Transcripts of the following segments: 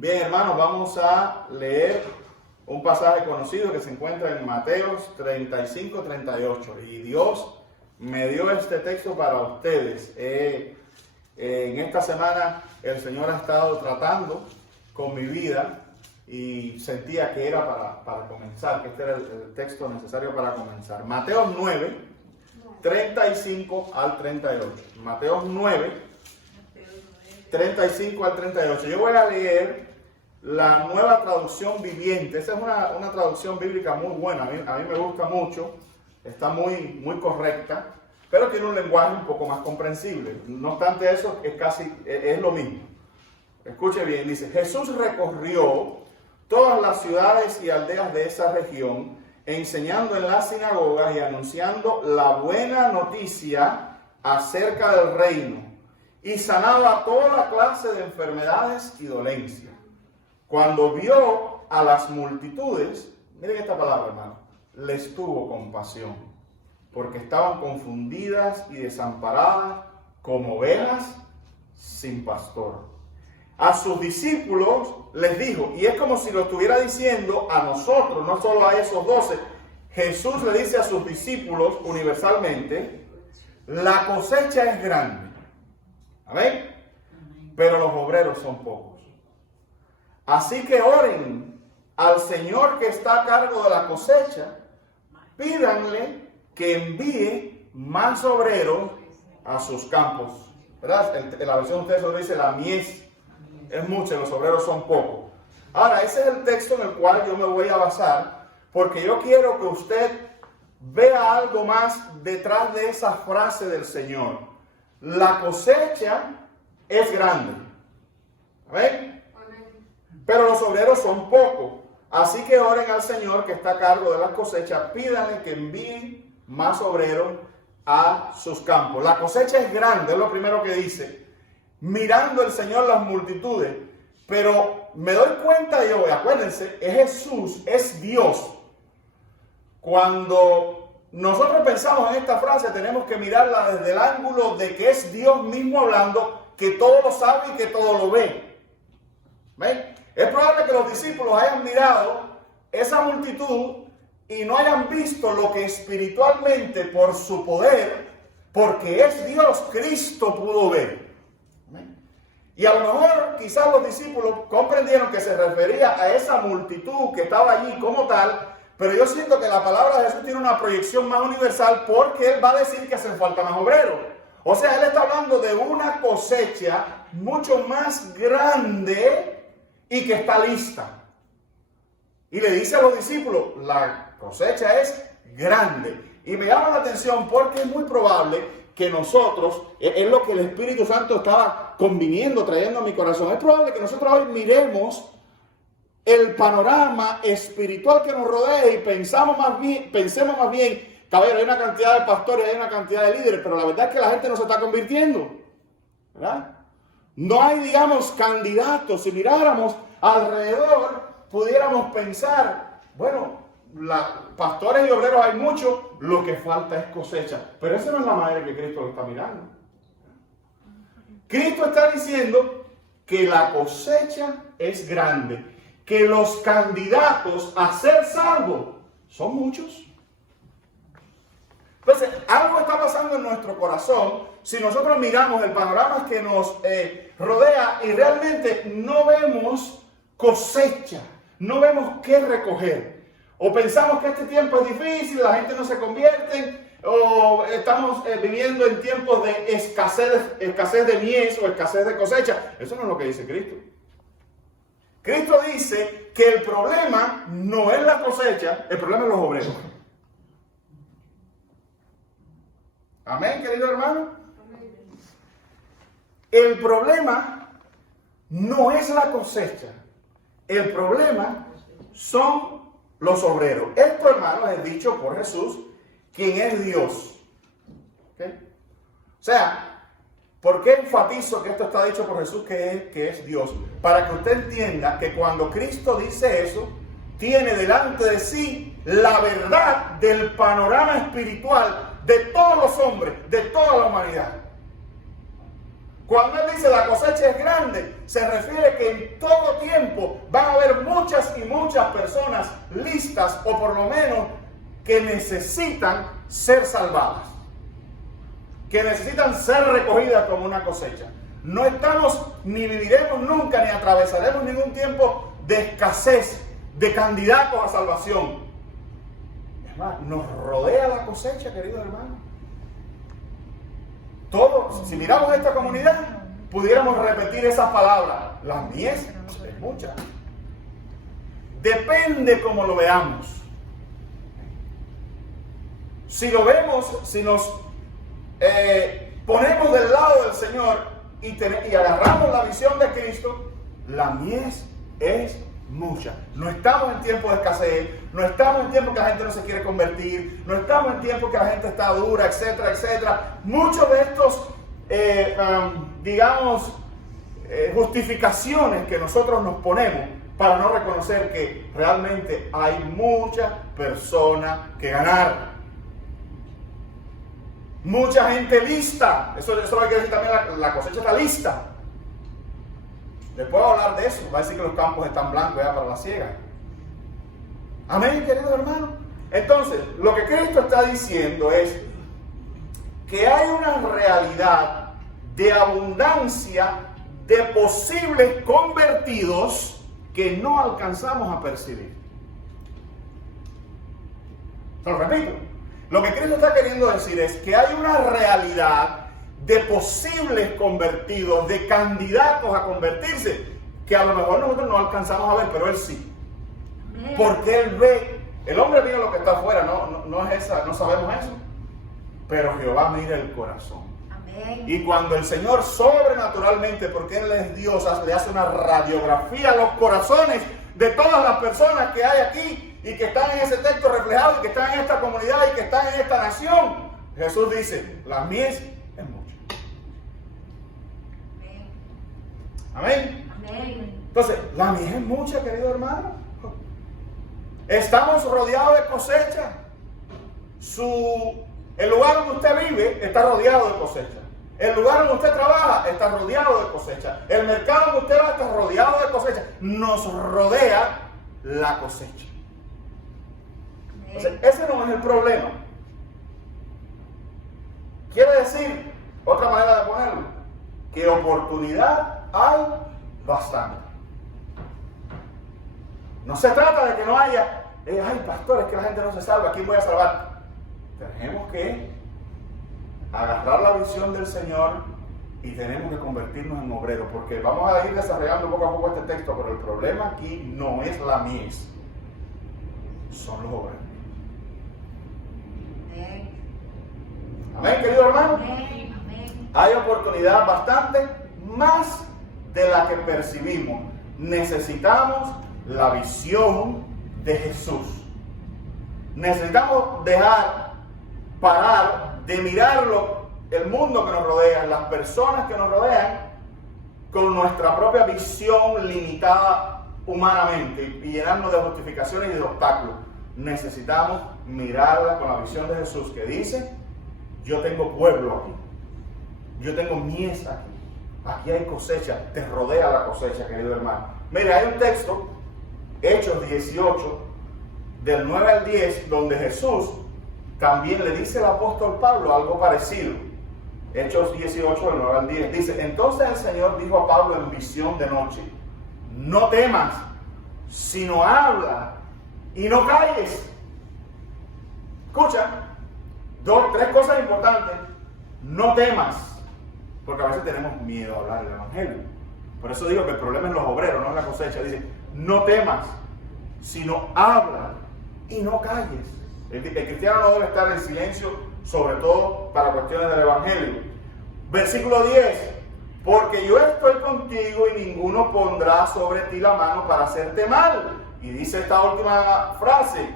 Bien, hermanos, vamos a leer un pasaje conocido que se encuentra en Mateos 35-38. Y Dios me dio este texto para ustedes. En esta semana el Señor ha estado tratando con mi vida y sentía que era para comenzar, que este era el texto necesario para comenzar. Mateos 9, 35 al 38. Mateos 9, 35 al 38. Yo voy a leer la Nueva Traducción Viviente. Esa es una traducción bíblica muy buena. A mí me gusta mucho. Está muy correcta, pero tiene un lenguaje un poco más comprensible. No obstante eso, es lo mismo. Escuche bien, dice: Jesús recorrió todas las ciudades y aldeas de esa región, enseñando en las sinagogas y anunciando la buena noticia acerca del reino, y sanaba toda clase de enfermedades y dolencias. Cuando vio a las multitudes, miren esta palabra, hermano, les tuvo compasión, porque estaban confundidas y desamparadas como ovejas sin pastor. A sus discípulos les dijo, y es como si lo estuviera diciendo a nosotros, no solo a esos 12, Jesús le dice a sus discípulos universalmente: la cosecha es grande, ¿amén? Pero los obreros son pocos. Así que oren al Señor que está a cargo de la cosecha, pídanle que envíe más obreros a sus campos. ¿Verdad? En la versión de ustedes dice: la mies es mucha, los obreros son pocos. Ahora, ese es el texto en el cual yo me voy a basar, porque yo quiero que usted vea algo más detrás de esa frase del Señor. La cosecha es grande. ¿Amén? Pero los obreros son pocos. Así que oren al Señor que está a cargo de las cosechas, pídanle que envíen más obreros a sus campos. La cosecha es grande, es lo primero que dice. Mirando el Señor las multitudes. Pero me doy cuenta yo, acuérdense, es Jesús, es Dios. Cuando nosotros pensamos en esta frase, tenemos que mirarla desde el ángulo de que es Dios mismo hablando, que todo lo sabe y que todo lo ve. ¿Ven? Es probable que los discípulos hayan mirado esa multitud y no hayan visto lo que espiritualmente, por su poder, porque es Dios, Cristo, pudo ver. Y a lo mejor quizás los discípulos comprendieron que se refería a esa multitud que estaba allí como tal, pero yo siento que la palabra de Jesús tiene una proyección más universal, porque Él va a decir que hacen falta más obreros. O sea, Él está hablando de una cosecha mucho más grande y que está lista. Y le dice a los discípulos: la cosecha es grande. Y me llama la atención porque es muy probable que nosotros, es lo que el Espíritu Santo estaba conviniendo, trayendo a mi corazón, es probable que nosotros hoy miremos el panorama espiritual que nos rodea y pensemos más bien, caballero, hay una cantidad de pastores, hay una cantidad de líderes, pero la verdad es que la gente no se está convirtiendo, ¿verdad? No hay, digamos, candidatos. Si miráramos alrededor, pudiéramos pensar, bueno, pastores y obreros hay muchos, lo que falta es cosecha. Pero esa no es la manera que Cristo lo está mirando. Cristo está diciendo que la cosecha es grande, que los candidatos a ser salvos son muchos. Entonces, algo está pasando en nuestro corazón si nosotros miramos el panorama que nos rodea y realmente no vemos cosecha, no vemos qué recoger. O pensamos que este tiempo es difícil, la gente no se convierte, o estamos viviendo en tiempos de escasez de mies o escasez de cosecha. Eso no es lo que dice Cristo. Cristo dice que el problema no es la cosecha, el problema es los obreros. Amén, querido hermano. El problema no es la cosecha, el problema son los obreros. Esto, hermanos, es dicho por Jesús, quien es Dios. ¿Okay? O sea, ¿por qué enfatizo que esto está dicho por Jesús, que es Dios? Para que usted entienda que cuando Cristo dice eso, tiene delante de sí la verdad del panorama espiritual de todos los hombres, de toda la humanidad. Cuando él dice la cosecha es grande, se refiere que en todo tiempo van a haber muchas y muchas personas listas, o por lo menos que necesitan ser salvadas, que necesitan ser recogidas como una cosecha. No estamos, ni viviremos nunca, ni atravesaremos ningún tiempo de escasez de candidatos a salvación. Es más, nos rodea la cosecha, queridos hermanos. Todos, si miramos esta comunidad, pudiéramos repetir esas palabras. La mies es mucha. Depende cómo lo veamos. Si lo vemos, si nos ponemos del lado del Señor y agarramos la visión de Cristo, la mies es mucha. No estamos en tiempo de escasez, no estamos en tiempo que la gente no se quiere convertir, no estamos en tiempo que la gente está dura, etcétera, etcétera. Muchos de estos, justificaciones que nosotros nos ponemos para no reconocer que realmente hay muchas personas que ganar. Mucha gente lista. Eso hay que decir también, la cosecha está lista. Después va a hablar de eso. Va a decir que los campos están blancos ya para la siega. Amén, queridos hermanos. Entonces, lo que Cristo está diciendo es que hay una realidad de abundancia de posibles convertidos que no alcanzamos a percibir. Se lo repito. Lo que Cristo está queriendo decir es que hay una realidad de posibles convertidos, de candidatos a convertirse, que a lo mejor nosotros no alcanzamos a ver, pero Él sí. Porque Él ve, el hombre mira lo que está afuera, no sabemos eso, pero Jehová mira el corazón. Amén. Y cuando el Señor sobrenaturalmente, porque Él es Dios, le hace una radiografía a los corazones de todas las personas que hay aquí, y que están en ese texto reflejado, y que están en esta comunidad, y que están en esta nación, Jesús dice, la mies es mucha. Amén. Amén. Entonces, la mies es mucha, querido hermano. Estamos rodeados de cosecha. El lugar donde usted vive está rodeado de cosecha. El lugar donde usted trabaja está rodeado de cosecha. El mercado donde usted va está rodeado de cosecha. Nos rodea la cosecha. Entonces, ese no es el problema. Quiere decir, otra manera de ponerlo, que oportunidad hay bastante. No se trata de que no haya, ay pastor, es que la gente no se salva, ¿a quién voy a salvar? Tenemos que agarrar la visión del Señor y tenemos que convertirnos en obreros, porque vamos a ir desarrollando poco a poco este texto, pero el problema aquí no es la mies, son los obreros. Amén, querido hermano. Amén, amén. Hay oportunidad bastante, más de la que percibimos. Necesitamos la visión de Jesús. Necesitamos parar de mirarlo, el mundo que nos rodea, las personas que nos rodean, con nuestra propia visión limitada humanamente y llenarnos de justificaciones y de obstáculos. Necesitamos mirarla con la visión de Jesús, que dice: yo tengo pueblo aquí, yo tengo mies aquí, aquí hay cosecha, te rodea la cosecha, querido hermano. Mira, hay un texto, Hechos 18, del 9 al 10, donde Jesús también le dice al apóstol Pablo algo parecido. Hechos 18, del 9 al 10, dice: entonces el Señor dijo a Pablo en visión de noche: no temas, sino habla y no calles. Escucha, tres cosas importantes. No temas, porque a veces tenemos miedo a hablar del evangelio. Por eso digo que el problema es los obreros, no es la cosecha. Dice: no temas, sino habla y no calles. El cristiano no debe estar en silencio, sobre todo para cuestiones del evangelio. Versículo 10: porque yo estoy contigo y ninguno pondrá sobre ti la mano para hacerte mal. Y dice esta última frase: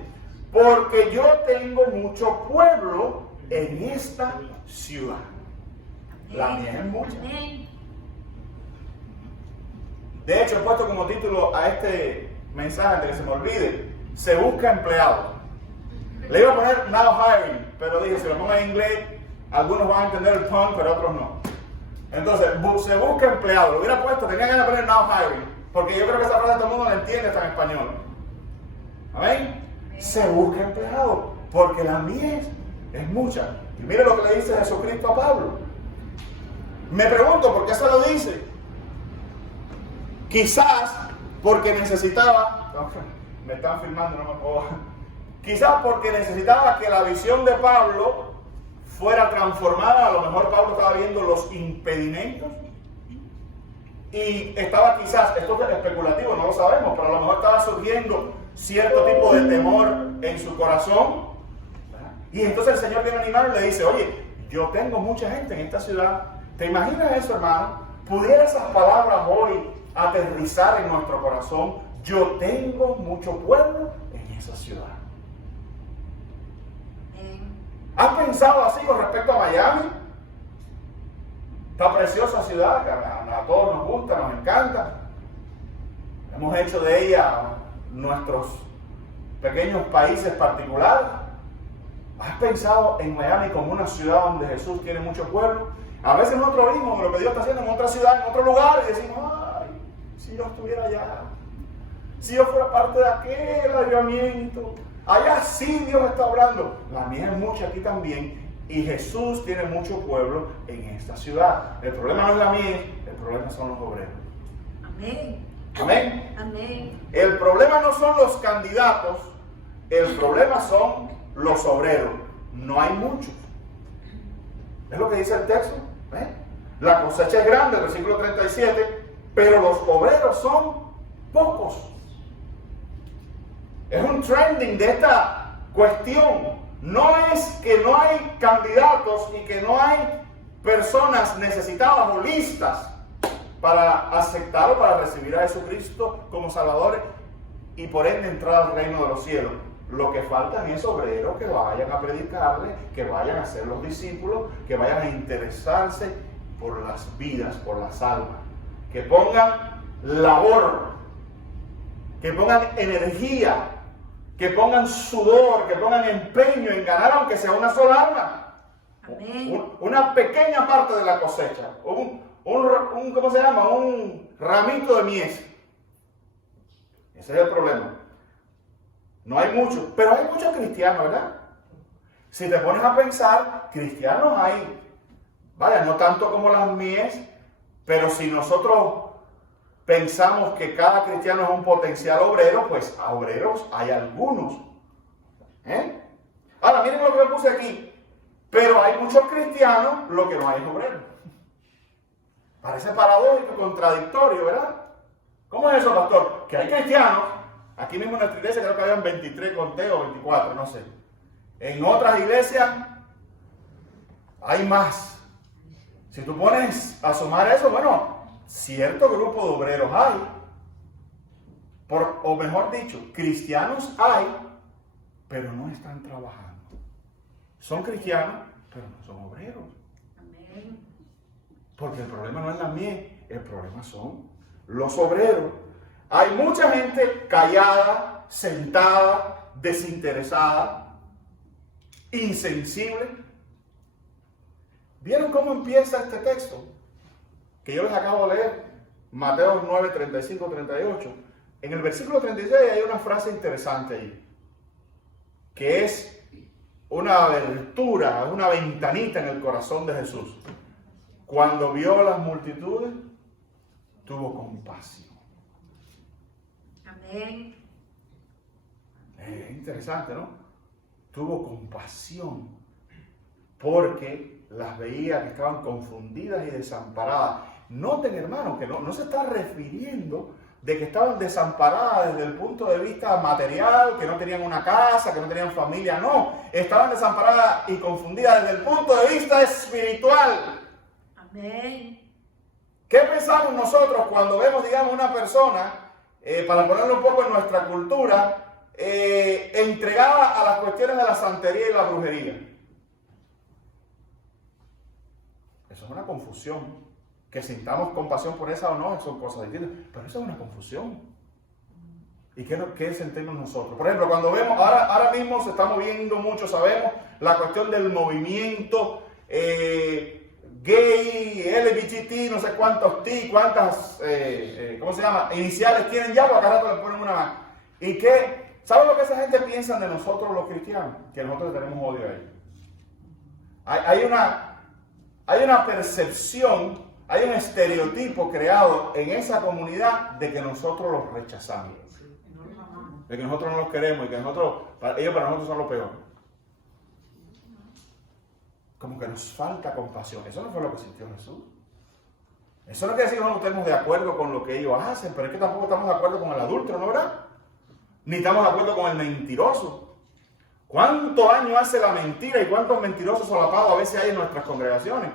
porque yo tengo mucho pueblo en esta ciudad. La mía es mucha. De hecho, he puesto como título a este mensaje, antes que se me olvide: se busca empleado. Le iba a poner now hiring, pero dije, si lo pongo en inglés, algunos van a entender el pun, pero otros no. Entonces, se busca empleado. Lo hubiera puesto, tenía que poner now hiring. Porque yo creo que esa frase todo el mundo la entiende hasta en español. ¿Amén? Se busca empleado. Porque la mies es mucha. Y mire lo que le dice Jesucristo a Pablo. Me pregunto por qué se lo dice. Quizás porque necesitaba. Me están filmando, no me puedo. Quizás porque necesitaba que la visión de Pablo fuera transformada. A lo mejor Pablo estaba viendo los impedimentos y estaba quizás, esto es especulativo, no lo sabemos, pero a lo mejor estaba surgiendo cierto tipo de temor en su corazón. Y entonces el Señor viene a animarlo y le dice, oye, yo tengo mucha gente en esta ciudad. ¿Te imaginas eso, hermano? ¿Pudiera esas palabras hoy aterrizar en nuestro corazón? Yo tengo mucho pueblo en esa ciudad. ¿Has pensado así con respecto a Miami? Esta preciosa ciudad que a todos nos gusta, nos encanta. Hemos hecho de ella nuestros pequeños países particulares. ¿Has pensado en Miami como una ciudad donde Jesús tiene mucho pueblo? A veces nosotros vimos lo que Dios está haciendo en otra ciudad, en otro lugar, y decimos, ay, si yo estuviera allá, si yo fuera parte de aquel avivamiento, allá sí Dios está hablando. La mía es mucha aquí también, y Jesús tiene mucho pueblo en esta ciudad. El problema no es la mía, el problema son los obreros. Amén. Amén. Amén. El problema no son los candidatos, el problema son los obreros. No hay muchos. Es lo que dice el texto. La cosecha es grande, el versículo 37, pero los obreros son pocos. Es un trending de esta cuestión. No es que no hay candidatos y que no hay personas necesitadas o listas para aceptar o para recibir a Jesucristo como Salvador y por ende entrar al reino de los cielos. Lo que faltan es obreros que vayan a predicarle, que vayan a ser los discípulos, que vayan a interesarse por las vidas, por las almas, que pongan labor, que pongan energía, que pongan sudor, que pongan empeño en ganar aunque sea una sola alma. Amén. Una pequeña parte de la cosecha, ¿cómo se llama? Un ramito de mies. Ese es el problema. No hay muchos, pero hay muchos cristianos, ¿verdad? Si te pones a pensar, cristianos hay. Vaya, no tanto como las mies, pero si nosotros pensamos que cada cristiano es un potencial obrero, pues a obreros hay algunos. Ahora, miren lo que yo puse aquí. Pero hay muchos cristianos, lo que no hay es obreros. Parece paradójico, contradictorio, ¿verdad? ¿Cómo es eso, pastor? Que hay cristianos. Aquí mismo en nuestra iglesia creo que habían 23 conteos, 24, no sé. En otras iglesias hay más. Si tú pones a sumar eso, bueno, cierto grupo de obreros hay. O mejor dicho, cristianos hay, pero no están trabajando. Son cristianos, pero no son obreros. Amén. Porque el problema no es la miel, el problema son los obreros. Hay mucha gente callada, sentada, desinteresada, insensible. ¿Vieron cómo empieza este texto? Que yo les acabo de leer, Mateo 9, 35, 38. En el versículo 36 hay una frase interesante ahí, que es una abertura, una ventanita en el corazón de Jesús. Cuando vio las multitudes, tuvo compasión. Amén. Es interesante, ¿no? Tuvo compasión porque las veía que estaban confundidas y desamparadas. Noten, hermanos, que no se está refiriendo de que estaban desamparadas desde el punto de vista material, que no tenían una casa, que no tenían familia. No, estaban desamparadas y confundidas desde el punto de vista espiritual. Amén. ¿Qué pensamos nosotros cuando vemos, digamos, una persona, para ponerlo un poco en nuestra cultura, entregada a las cuestiones de la santería y la brujería? Eso es una confusión. Que sintamos compasión por esa o no, son cosas distintas, pero eso es una confusión. ¿Y qué sentimos nosotros? Por ejemplo, cuando vemos, ahora mismo se está moviendo mucho, sabemos, la cuestión del movimiento gay, LGBT, no sé cuántos T, cuántas, ¿cómo se llama? Iniciales tienen ya, porque acá rato le ponen una más. ¿Y qué? ¿Saben lo que esa gente piensa de nosotros los cristianos? Que nosotros tenemos odio a ellos. Hay una percepción, hay un estereotipo creado en esa comunidad de que nosotros los rechazamos. De que nosotros no los queremos y que ellos para nosotros son lo peor. Como que nos falta compasión. Eso no fue lo que sintió Jesús. Eso no quiere decir que no estemos de acuerdo con lo que ellos hacen, pero es que tampoco estamos de acuerdo con el adúltero, ¿no verdad? Ni estamos de acuerdo con el mentiroso. ¿Cuánto daño hace la mentira y cuántos mentirosos solapados a veces hay en nuestras congregaciones?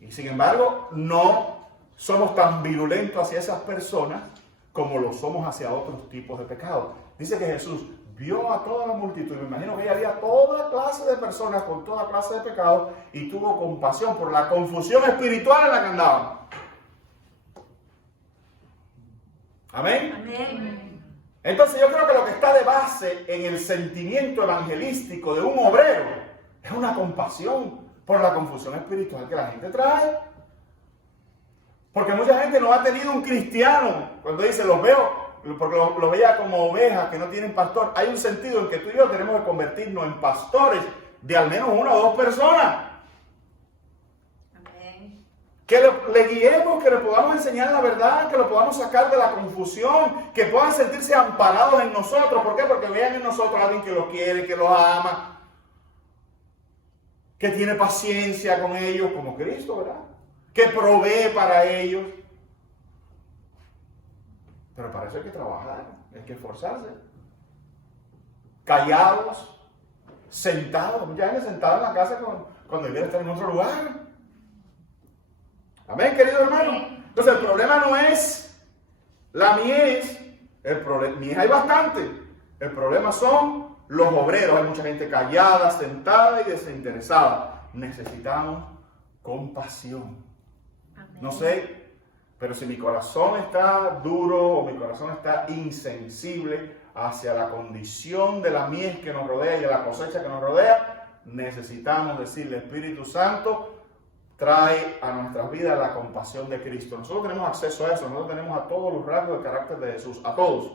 Y sin embargo, no somos tan virulentos hacia esas personas como lo somos hacia otros tipos de pecados. Dice que Jesús vio a toda la multitud, y me imagino que había toda clase de personas con toda clase de pecados, y tuvo compasión por la confusión espiritual en la que andaban. Amén. Amén. Entonces yo creo que lo que está de base en el sentimiento evangelístico de un obrero es una compasión por la confusión espiritual que la gente trae. Porque mucha gente no ha tenido un cristiano. Cuando dice los veo, porque los veía como ovejas que no tienen pastor. Hay un sentido en que tú y yo tenemos que convertirnos en pastores de al menos una o dos personas. Amén. Que le guiemos, que le podamos enseñar la verdad, que lo podamos sacar de la confusión, que puedan sentirse amparados en nosotros. ¿Por qué? Porque vean en nosotros a alguien que los quiere, que los ama, que tiene paciencia con ellos como Cristo, ¿verdad? Que provee para ellos. Pero para eso hay que trabajar, hay que esforzarse. Callados, sentados, mucha gente sentada en la casa cuando debiera estar en otro lugar. Amén, querido hermano. Entonces el problema no es la mies, mies hay bastante. El problema son los obreros. Hay mucha gente callada, sentada y desinteresada. Necesitamos compasión. Amén. No sé, pero si mi corazón está duro o mi corazón está insensible hacia la condición de la mies que nos rodea y de la cosecha que nos rodea, necesitamos decirle: Espíritu Santo, trae a nuestras vidas la compasión de Cristo. Nosotros tenemos acceso a eso, nosotros tenemos a todos los rasgos del carácter de Jesús, a todos.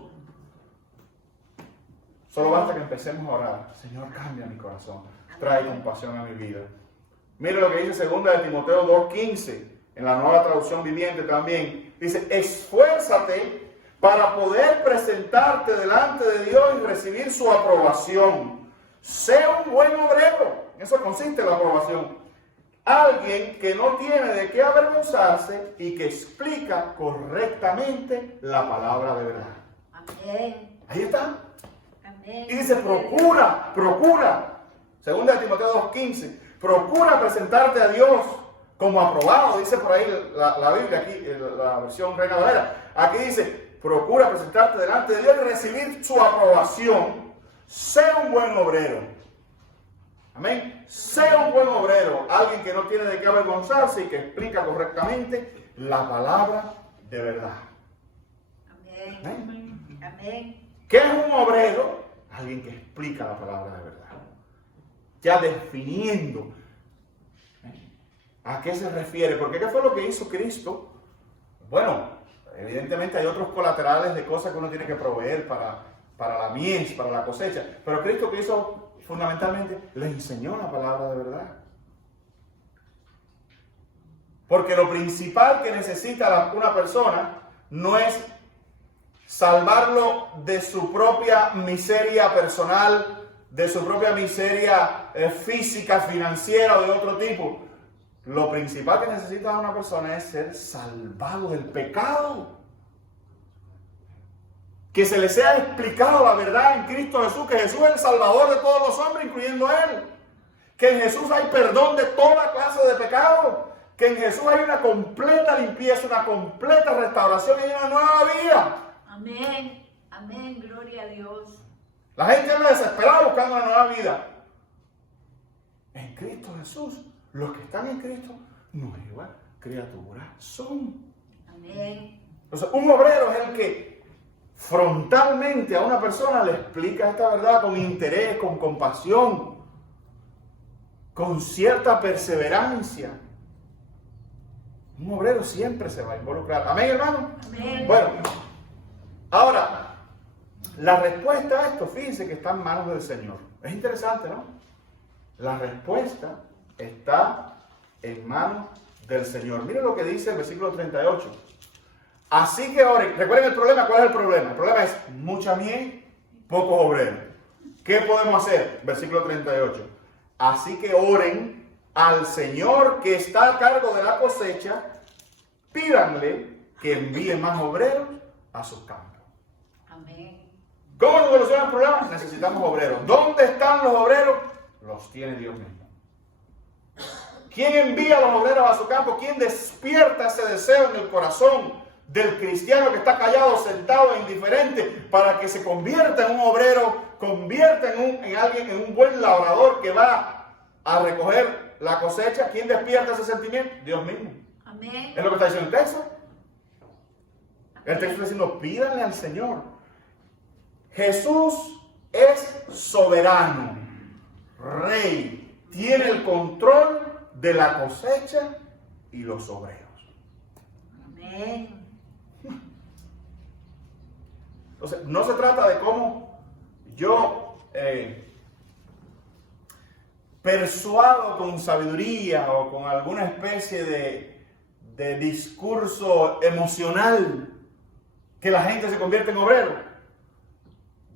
Solo basta que empecemos a orar: Señor, cambia mi corazón, trae compasión a mi vida. Mire lo que dice 2 de Timoteo 2:15, en la Nueva Traducción Viviente también. Dice: esfuérzate para poder presentarte delante de Dios y recibir su aprobación. Sé un buen obrero. En eso consiste la aprobación. Alguien que no tiene de qué avergonzarse y que explica correctamente la palabra de verdad. Amén. Ahí está. Amén. Y dice: procura. 2 de Timoteo 2:15. Procura presentarte a Dios como aprobado. Dice por ahí la Biblia, aquí, la versión Reina Valera. Aquí dice: procura presentarte delante de Dios y recibir su aprobación. Sé un buen obrero. Amén. Sea un buen obrero, alguien que no tiene de qué avergonzarse y que explica correctamente la palabra de verdad. Amén. Amén. Amén. ¿Qué es un obrero? Alguien que explica la palabra de verdad. Ya definiendo a qué se refiere. Porque ¿qué fue lo que hizo Cristo? Bueno, evidentemente hay otros colaterales de cosas que uno tiene que proveer para la mies, para la cosecha. Pero Cristo, que hizo fundamentalmente, le enseñó la palabra de verdad. Porque lo principal que necesita una persona no es salvarlo de su propia miseria personal, de su propia miseria física, financiera o de otro tipo. Lo principal que necesita una persona es ser salvado del pecado. Que se le sea explicado la verdad en Cristo Jesús, que Jesús es el Salvador de todos los hombres, incluyendo Él. Que en Jesús hay perdón de toda clase de pecado. Que en Jesús hay una completa limpieza, una completa restauración y una nueva vida. Amén. Amén. Gloria a Dios. La gente anda desesperada buscando una nueva vida. En Cristo Jesús, los que están en Cristo, nueva criatura son. Amén. Entonces, un obrero es el que frontalmente a una persona le explica esta verdad con interés, con compasión, con cierta perseverancia. Un obrero siempre se va a involucrar. ¿Amén, hermano? Amén. Bueno, ahora, la respuesta a esto, fíjense que está en manos del Señor. Es interesante, ¿no? La respuesta está en manos del Señor. Miren lo que dice el versículo 38. Así que oren. Recuerden el problema. ¿Cuál es el problema? El problema es mucha miel, pocos obreros. ¿Qué podemos hacer? Versículo 38. Así que oren al Señor que está a cargo de la cosecha, pídanle que envíe más obreros a sus campos. Amén. ¿Cómo se soluciona el problema? Necesitamos obreros. ¿Dónde están los obreros? Los tiene Dios mismo. ¿Quién envía a los obreros a su campo? ¿Quién despierta ese deseo en el corazón del cristiano que está callado, sentado e indiferente para que se convierta en un obrero, convierta en alguien, en un buen labrador que va a recoger la cosecha? ¿Quién despierta ese sentimiento? Dios mismo. Amén. Es lo que está diciendo el texto. El texto está diciendo, pídanle al Señor. Jesús es soberano, rey, tiene el control de la cosecha y los obreros. Amén. Entonces, no se trata de cómo yo persuado con sabiduría o con alguna especie de discurso emocional que la gente se convierte en obrero.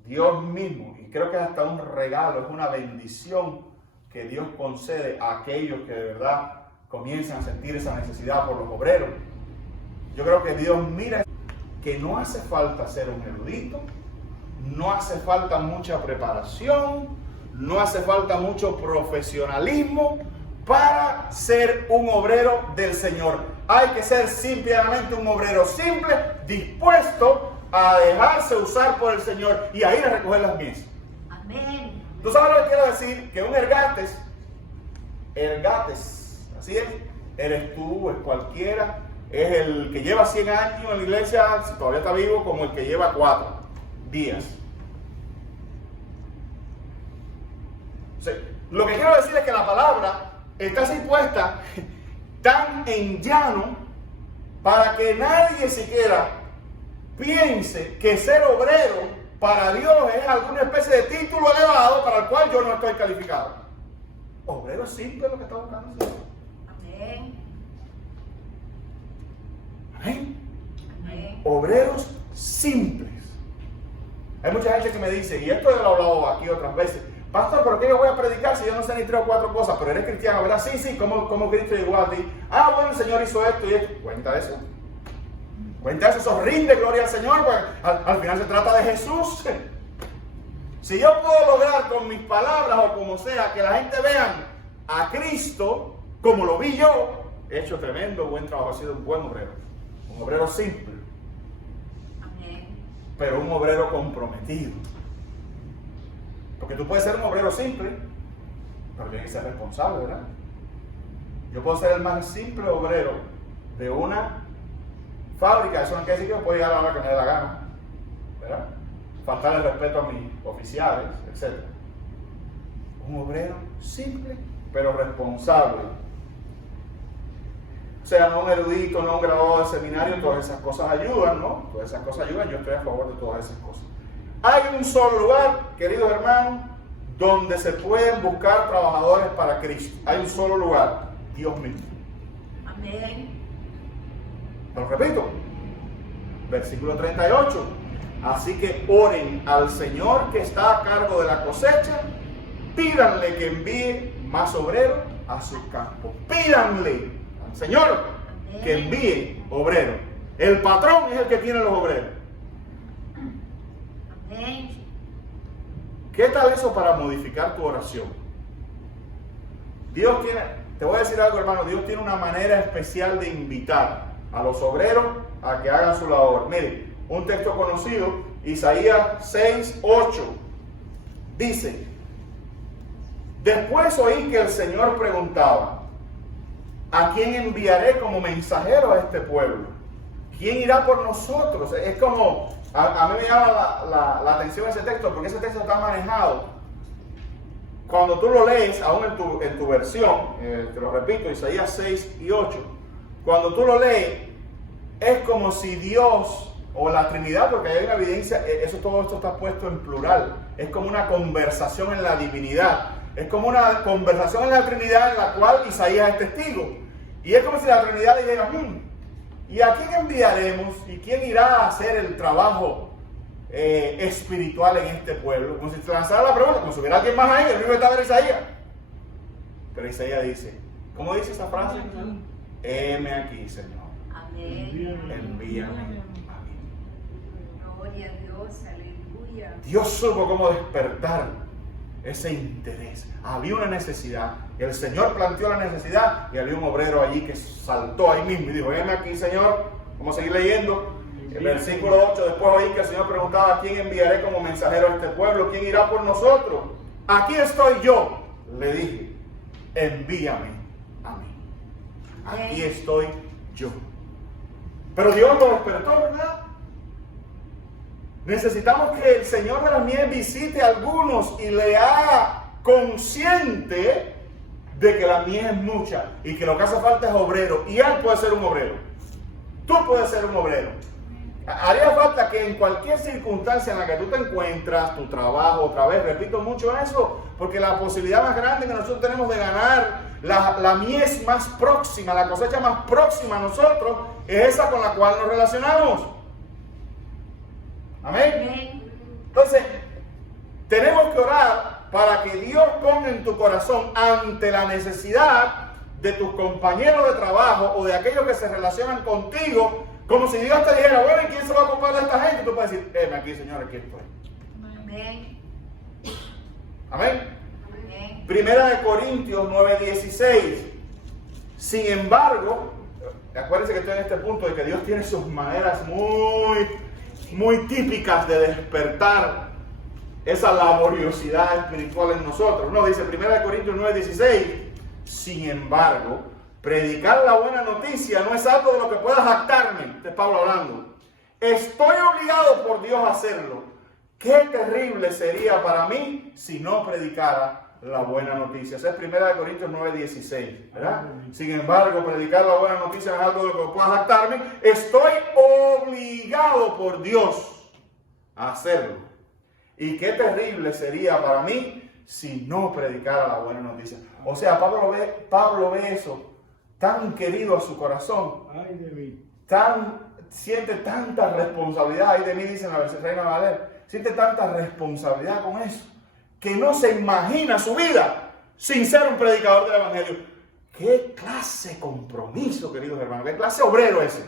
Dios mismo, y creo que es hasta un regalo, es una bendición que Dios concede a aquellos que de verdad comienzan a sentir esa necesidad por los obreros. Yo creo que Dios mira que no hace falta ser un erudito, no hace falta mucha preparación, no hace falta mucho profesionalismo para ser un obrero del Señor. Hay que ser simplemente un obrero simple, dispuesto a dejarse usar por el Señor y a ir a recoger las mies. Amén. ¿Tú sabes lo que quiero decir? Que un ergates, así es, eres tú, es cualquiera, es el que lleva 100 años en la iglesia, si todavía está vivo, como el que lleva 4 días. O sea, lo que quiero decir es que la palabra está así puesta tan en llano para que nadie siquiera piense que ser obrero para Dios es alguna especie de título elevado para el cual yo no estoy calificado. Obrero simple es lo que está buscando. Amén. Amén. Amén. Obreros simples. Hay mucha gente que me dice, y esto lo he hablado aquí otras veces, pastor, ¿pero qué yo voy a predicar si yo no sé ni 3 o 4 cosas? Pero eres cristiano, ¿verdad? Sí, como Cristo llegó a ti. Ah, bueno, el Señor hizo esto y esto. Cuenta eso. Cuenta eso rinde gloria al Señor, porque al final se trata de Jesús. Si yo puedo lograr con mis palabras o como sea que la gente vea a Cristo como lo vi yo, he hecho tremendo buen trabajo, he sido un buen obrero. Un obrero simple, Amén. pero un obrero comprometido. Porque tú puedes ser un obrero simple, pero tienes que ser responsable, ¿verdad? Yo puedo ser el más simple obrero de una fábrica, eso no quiere decir que yo puedo llegar a la hora que me dé la gana, ¿verdad? Faltar el respeto a mis oficiales, etc. Un obrero simple, pero responsable. O sea, no un erudito, no un graduado de seminario, todas esas cosas ayudan, ¿no? Todas esas cosas ayudan, yo estoy a favor de todas esas cosas. Hay un solo lugar, queridos hermanos, donde se pueden buscar trabajadores para Cristo. Hay un solo lugar, Dios mismo. Amén. Lo repito, versículo 38. Así que oren al Señor que está a cargo de la cosecha, pídanle que envíe más obreros a sus campos. Pídanle al Señor que envíe obreros. El patrón es el que tiene los obreros. Amén. ¿Qué tal eso para modificar tu oración? Dios tiene, te voy a decir algo, hermano, Dios tiene una manera especial de invitar a los obreros a que hagan su labor. Mire, un texto conocido, Isaías 6:8, dice: después oí que el Señor preguntaba, ¿a quién enviaré como mensajero a este pueblo? ¿Quién irá por nosotros? Es como, a mí me llama la atención ese texto, porque ese texto está manejado. Cuando tú lo lees, aún en tu versión, te lo repito, Isaías 6 y 8, cuando tú lo lees, es como si Dios o la Trinidad, porque hay una evidencia, todo esto está puesto en plural, es como una conversación en la divinidad, es como una conversación en la Trinidad en la cual Isaías es testigo, y es como si la Trinidad le dijera, ¿y a quién enviaremos? ¿Y quién irá a hacer el trabajo espiritual en este pueblo? Como si se lanzara la pregunta, como si hubiera alguien más ahí, el único que estaba era Isaías. Pero Isaías dice, ¿cómo dice esa frase? Heme aquí, Señor. Amén. Envíame a mí. Gloria a Dios, aleluya. Dios supo cómo despertar ese interés. Había una necesidad. El Señor planteó la necesidad y había un obrero allí que saltó ahí mismo y dijo, heme aquí, Señor. Vamos a seguir leyendo. El versículo 8, después oí que el Señor preguntaba, ¿a quién enviaré como mensajero a este pueblo? ¿Quién irá por nosotros? Aquí estoy yo, le dije, envíame a mí. Aquí estoy yo. Pero Dios lo despertó, ¿verdad? Necesitamos que el Señor de las Nieves visite a algunos y le haga consciente de que la mies es mucha y que lo que hace falta es obrero. Y Él puede ser un obrero. Tú puedes ser un obrero. Haría falta que en cualquier circunstancia en la que tú te encuentras, tu trabajo, otra vez, repito mucho eso, porque la posibilidad más grande que nosotros tenemos de ganar la mies más próxima, la cosecha más próxima a nosotros, es esa con la cual nos relacionamos. Amén. Entonces, tenemos que orar para que Dios ponga en tu corazón ante la necesidad de tus compañeros de trabajo o de aquellos que se relacionan contigo, como si Dios te dijera, bueno, ¿y quién se va a ocupar de esta gente? Y tú puedes decir, aquí, Señor, aquí estoy. Amén. Amén. Amén. Primera de Corintios 9:16. Sin embargo, acuérdense que estoy en este punto de que Dios tiene sus maneras muy típicas de despertar esa laboriosidad espiritual en nosotros. No, dice 1 Corintios 9:16, sin embargo, predicar la buena noticia no es algo de lo que pueda jactarme. Este es Pablo hablando. Estoy obligado por Dios a hacerlo. Qué terrible sería para mí si no predicara la buena noticia. Esa es 1 Corintios 9:16, ¿verdad? Sin embargo, predicar la buena noticia no es algo de lo que pueda jactarme. Estoy obligado por Dios a hacerlo. Y qué terrible sería para mí si no predicara la buena noticia. O sea, Pablo ve eso tan querido a su corazón, siente tanta responsabilidad, ahí de mí dice en la versión Reina Valera, siente tanta responsabilidad con eso, que no se imagina su vida sin ser un predicador del Evangelio. ¿Qué clase de compromiso, queridos hermanos? ¿Qué clase de obrero ese?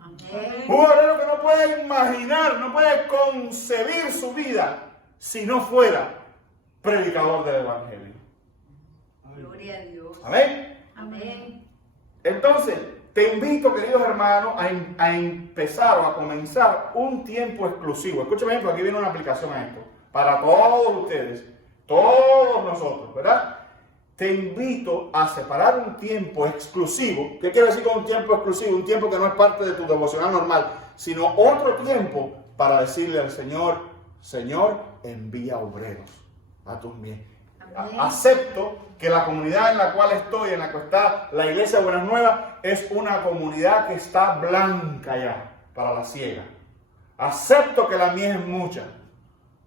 Amén. Un obrero que no puede imaginar, no puede concebir su vida si no fuera predicador del Evangelio. Gloria a Dios. Amén. Amén. Entonces, te invito, queridos hermanos, a empezar o a comenzar un tiempo exclusivo. Escúchame bien, porque aquí viene una aplicación a esto. Para todos ustedes, todos nosotros, ¿verdad? Te invito a separar un tiempo exclusivo. ¿Qué quiere decir con un tiempo exclusivo? Un tiempo que no es parte de tu devocional normal, sino otro tiempo para decirle al Señor, Señor, envía obreros a tus mies. Acepto que la comunidad en la cual estoy, en la que está la iglesia de Buenas Nuevas, es una comunidad que está blanca ya para la siega. Acepto que la mies es mucha.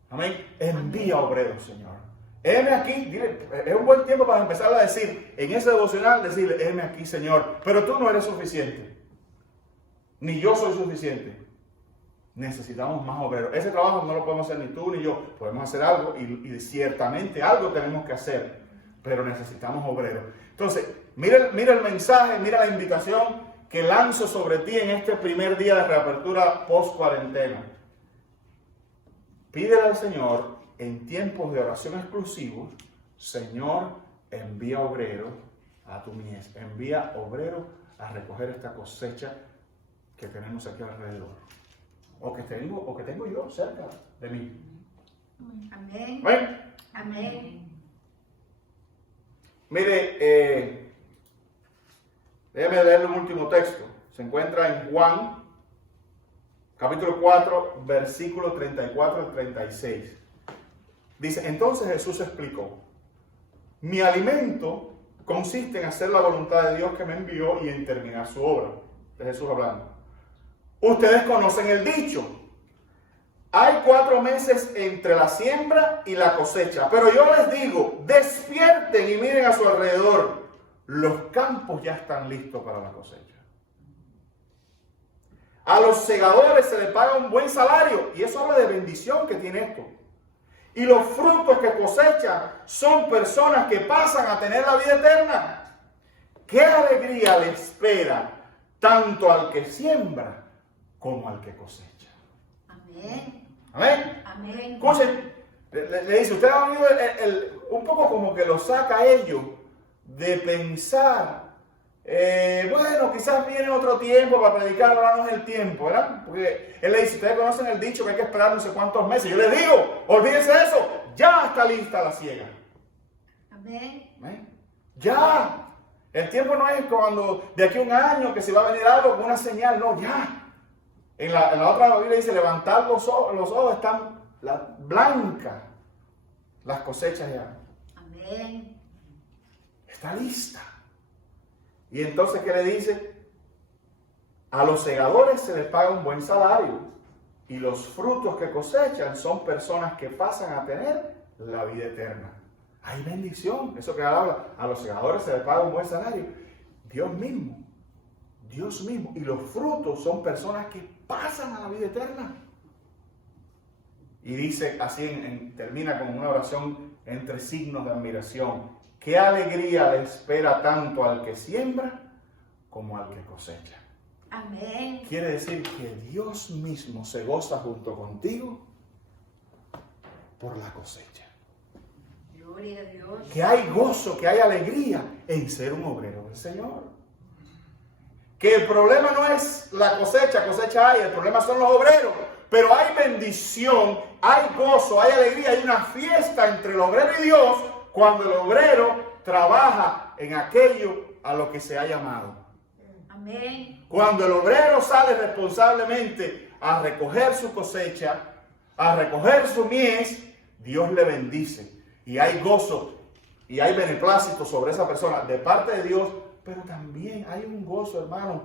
Amén. Envía obreros, Señor. Heme aquí, dile, es un buen tiempo para empezar a decir, en ese devocional, decirle, heme aquí, Señor. Pero tú no eres suficiente. Ni yo soy suficiente. Necesitamos más obreros. Ese trabajo no lo podemos hacer ni tú ni yo. Podemos hacer algo y ciertamente algo tenemos que hacer. Pero necesitamos obreros. Entonces, mira el mensaje, mira la invitación que lanzo sobre ti en este primer día de reapertura post-cuarentena. Pídele al Señor en tiempos de oración exclusivos, Señor, envía obreros a tu mies. Envía obreros a recoger esta cosecha que tenemos aquí alrededor. O que tengo yo cerca de mí. Amén. ¿Ven? Amén. Mire, déjeme leerle un último texto. Se encuentra en Juan, capítulo 4, versículos 34 al 36. Dice, entonces Jesús explicó, mi alimento consiste en hacer la voluntad de Dios que me envió y en terminar su obra. De Jesús hablando. Ustedes conocen el dicho. Hay 4 meses entre la siembra y la cosecha. Pero yo les digo, despierten y miren a su alrededor. Los campos ya están listos para la cosecha. A los segadores se les paga un buen salario. Y eso habla de bendición que tiene esto. Y los frutos que cosechan son personas que pasan a tener la vida eterna. ¡Qué alegría le espera tanto al que siembra como al que cosecha! Amén. Amén. Amén. Escuchen, le dice, usted ha oído un poco como que lo saca a ellos de pensar, bueno, quizás viene otro tiempo para predicar, ahora no es el tiempo, ¿verdad? Porque él le dice, ustedes conocen el dicho que hay que esperar no sé cuántos meses. Yo les digo, olvídense de eso, ya está lista la siega. Amén. ¿Amén? Ya. El tiempo no es cuando de aquí a un año que se va a venir algo con una señal, no, ya. En la otra Biblia dice, levantar los ojos están blancas, las cosechas ya. Amén. Está lista. Y entonces, ¿qué le dice? A los segadores se les paga un buen salario. Y los frutos que cosechan son personas que pasan a tener la vida eterna. Hay bendición. Eso que habla. A los segadores se les paga un buen salario. Dios mismo. Dios mismo. Y los frutos son personas que pasan a la vida eterna. Y dice así, termina con una oración entre signos de admiración. Qué alegría le espera tanto al que siembra como al que cosecha. Amén. Quiere decir que Dios mismo se goza junto contigo por la cosecha. Gloria a Dios. Que hay gozo, que hay alegría en ser un obrero del Señor. Que el problema no es la cosecha hay, el problema son los obreros. Pero hay bendición, hay gozo, hay alegría, hay una fiesta entre el obrero y Dios cuando el obrero trabaja en aquello a lo que se ha llamado. Amén. Cuando el obrero sale responsablemente a recoger su cosecha, a recoger su mies, Dios le bendice. Y hay gozo y hay beneplácito sobre esa persona de parte de Dios, pero también hay un gozo, hermano,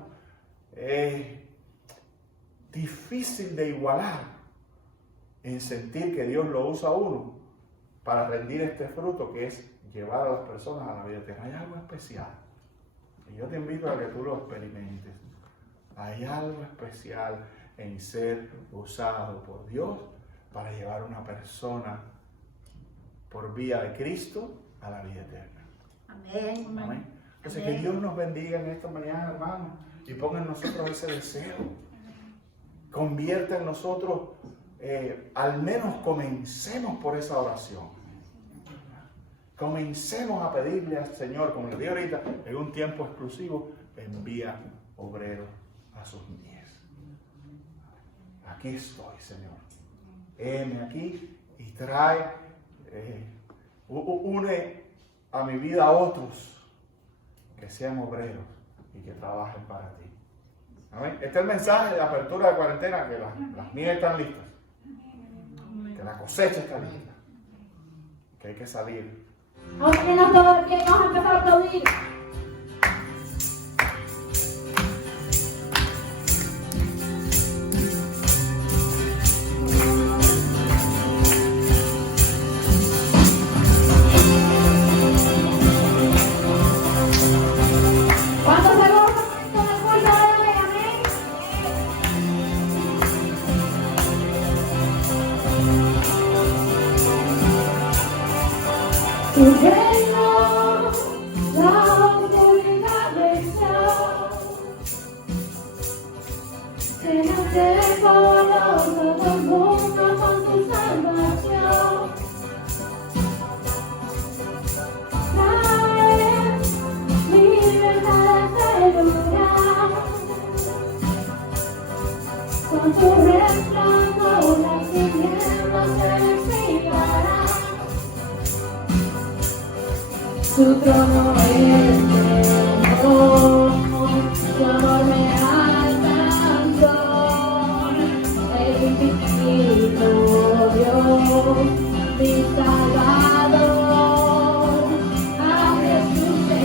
difícil de igualar en sentir que Dios lo usa a uno para rendir este fruto que es llevar a las personas a la vida eterna. Hay algo especial. Y yo te invito a que tú lo experimentes. Hay algo especial en ser usado por Dios para llevar a una persona por vía de Cristo a la vida eterna. Amén. Amén. Entonces, Amén. que Dios nos bendiga en esta mañana, hermano, y ponga en nosotros ese deseo. Convierta en nosotros, al menos comencemos por esa oración. Comencemos a pedirle al Señor, como les digo ahorita, en un tiempo exclusivo, envía obreros a sus mies. Aquí estoy, Señor. Heme aquí y trae, une a mi vida a otros que sean obreros y que trabajen para ti. Amén. Este es el mensaje de apertura de cuarentena, que las mies están listas, que la cosecha está lista, que hay que salir. Vamos a ponernos todos de pie, vamos a empezar a aplaudir. ¿Cuántos se gozan con el culto de hoy? Amén. Tu reino, la autoridad de Dios, llenaste de color todo el mundo con tu salvación. Trae libertad de lugar, con tu resplandor las tinieblas se disiparán. Tu trono es eterno, tu amor me alcanzó, el infinito Dios, mi Salvador, a Jesús te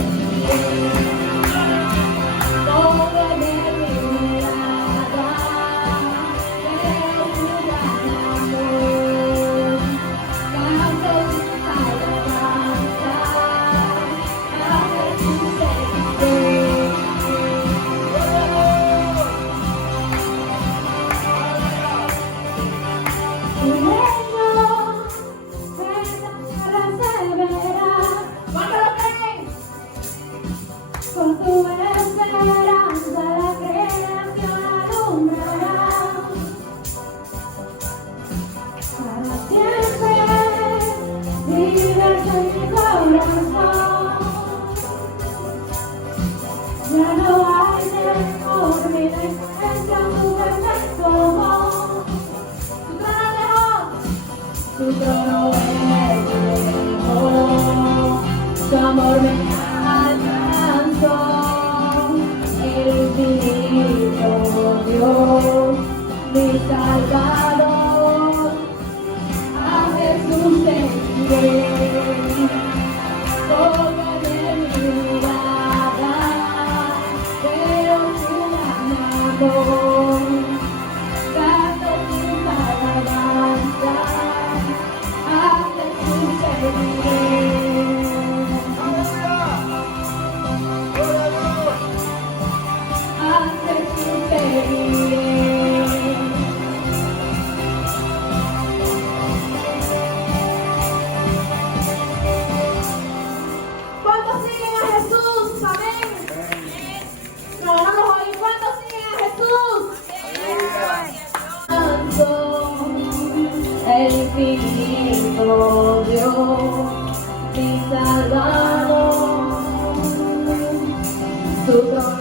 su trono es lejos, su amor me alcanzó, el infinito Dios, mi Salvador, a Jesús seguiré, porque de mi mirada veo su gran amor, canto sus alabanzas, a Jesús seguiré. A Jesús seguiré. ¿Cuántos siguen a Jesús? Amén. No, no los oí. ¿Cuántos siguen a Jesús? Santo, el infinito Dios, mi Salvador, su trono